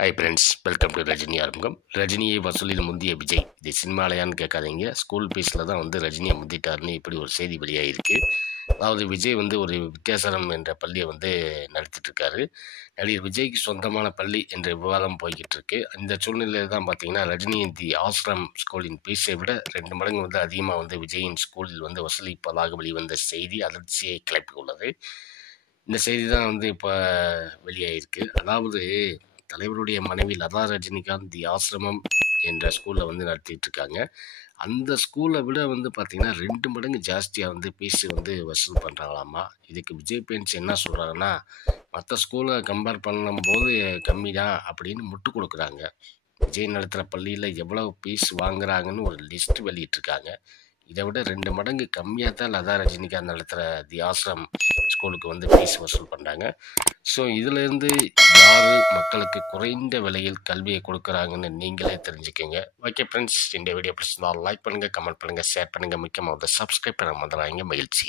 Hi friends, welcome to Rajini ஆரம்பம். ரஜினியை வசூலில் முந்திய விஜய். இது சினிமாலயான்னு கேட்காதீங்க, ஸ்கூல் ஃபீஸில் தான் வந்து ரஜினியை முந்திட்டாருன்னு இப்படி ஒரு செய்தி வெளியாகிருக்கு. அதாவது விஜய் வந்து ஒரு வித்தியாசனம் என்ற பள்ளியை வந்து நடத்திட்டு இருக்காரு. நடிகர் விஜய்க்கு சொந்தமான பள்ளி என்ற விவாதம் போய்கிட்டு இருக்கு. இந்த சூழ்நிலையில் தான் பார்த்தீங்கன்னா, ரஜினியின் தி ஆசிரம் ஸ்கூலின் ஃபீஸை விட 2 மடங்கு வந்து அதிகமாக வந்து விஜயின் ஸ்கூலில் வந்து வசூலிப்பதாக வெளிவந்த செய்தி அதிர்ச்சியை கிளப்பியுள்ளது. இந்த செய்தி தான் வந்து இப்போ வெளியாகிருக்கு. அதாவது தலைவருடைய மனைவி லதா ரஜினிகாந்த் தி ஆசிரமம் என்ற ஸ்கூலில் வந்து நடத்திட்டு இருக்காங்க. அந்த ஸ்கூலை விட வந்து பார்த்தீங்கன்னா 2 மடங்கு ஜாஸ்தியாக வந்து ஃபீஸ் வந்து வசூல் பண்ணுறாங்களாமா. இதுக்கு விஜய் பேரண்ட்ஸ் என்ன சொல்கிறாங்கன்னா, மற்ற ஸ்கூலை கம்பேர் பண்ணும்போது கம்மி தான் அப்படின்னு முட்டு கொடுக்குறாங்க. விஜய் நடத்துகிற பள்ளியில் எவ்வளவு ஃபீஸ் வாங்குறாங்கன்னு ஒரு லிஸ்ட் வெளியிட்டிருக்காங்க. இதை விட 2 மடங்கு கம்மியாக தான் லதா ரஜினிகாந்த் நடத்துகிற தி ஆசிரம் ஸ்கூலுக்கு வந்து ஃபீஸ் வசூல் பண்ணுறாங்க. ஸோ இதிலேருந்து யார் மக்களுக்கு குறைந்த விலையில் கல்வியை கொடுக்குறாங்கன்னு நீங்களே தெரிஞ்சுக்கங்க. ஓகே ஃப்ரெண்ட்ஸ், இந்த வீடியோ பிடிச்சிருந்தால் லைக் பண்ணுங்கள், கமெண்ட் பண்ணுங்கள், ஷேர் பண்ணுங்கள். முக்கியமாக வந்து சப்ஸ்கிரைப் பண்ண மறந்துடாதீங்க. மகிழ்ச்சி.